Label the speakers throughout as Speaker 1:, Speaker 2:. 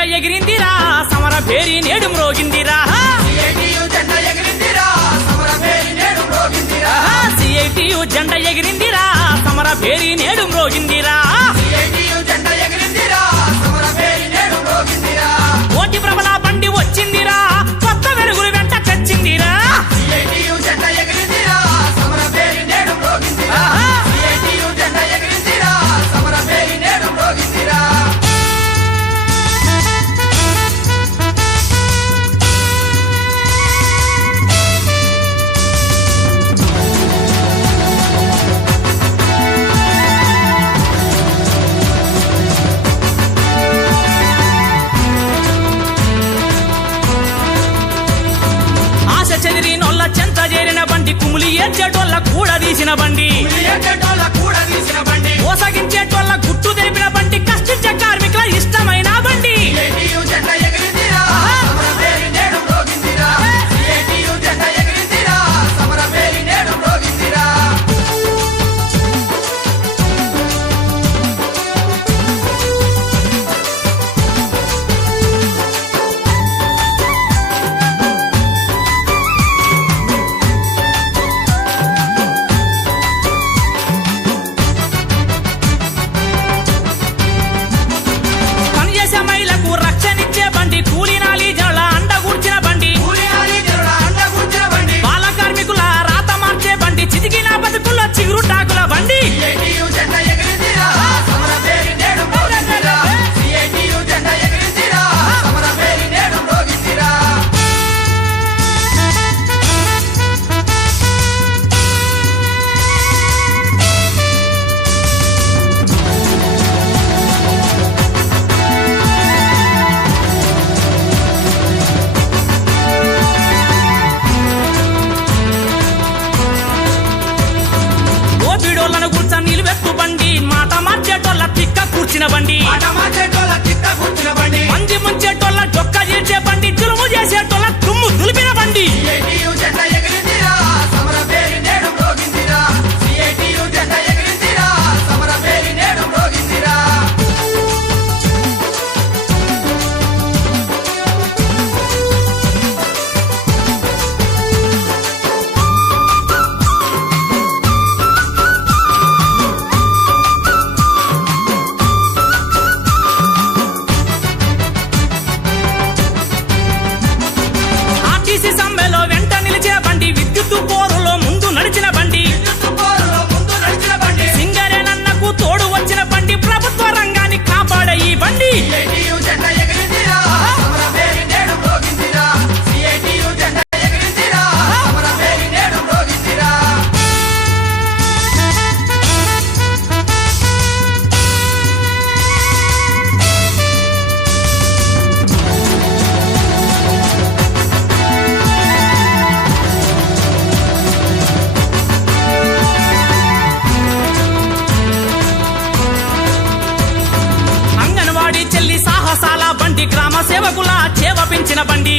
Speaker 1: జెండ ఎగిరిందిరా సమర పేరి నేడు మ్రోగిందిరా.
Speaker 2: సిఐటియు జెండ ఎగిరిందిరా సమర పేరి నేడు మ్రోగిందిరా.
Speaker 1: ఓటి ప్రబల బండి వచ్చిందిరా కొత్త వెలుగులు వెంట చచ్చిందిరా చేసిన బండి.
Speaker 2: பண்டி.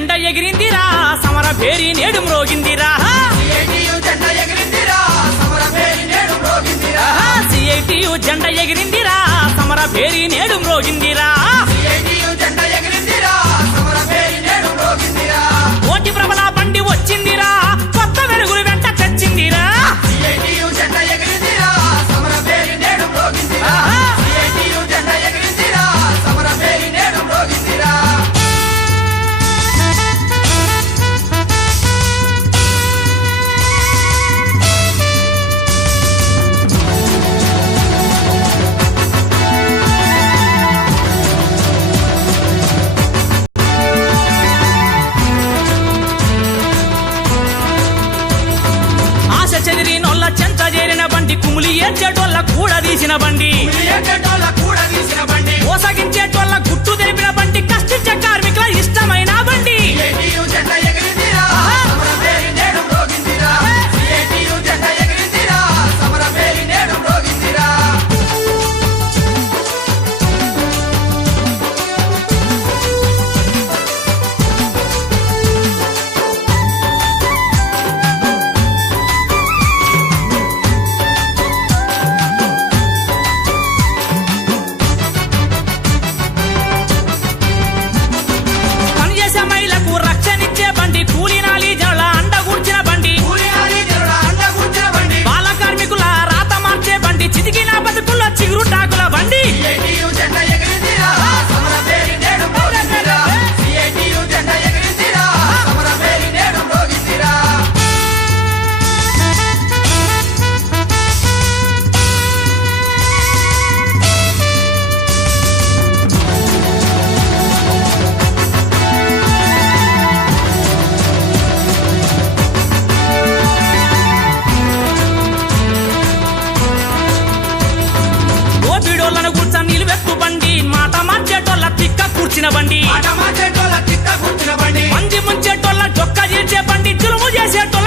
Speaker 2: జెండ ఎగిరిందిరా సమర
Speaker 1: భేరి నేడు మ్రోగిందిరా.
Speaker 2: జెండ ఎగిరిందిరా సమర
Speaker 1: భేరి నేడు మ్రోగింది. చెదిరి నొల్ల చెంత చేరిన బండి కుమిలి ఏడ్చేటోళ్ళ కూడా తీసిన బండి.
Speaker 2: కూడా తీసిన బండి.
Speaker 1: మోసగించేటోళ్ళ గుట్టు గుంచిన బండి. మంచి ముంచేటోళ్ళ చొక్క చేసే బండి. తురుము చేసేటోళ్ళ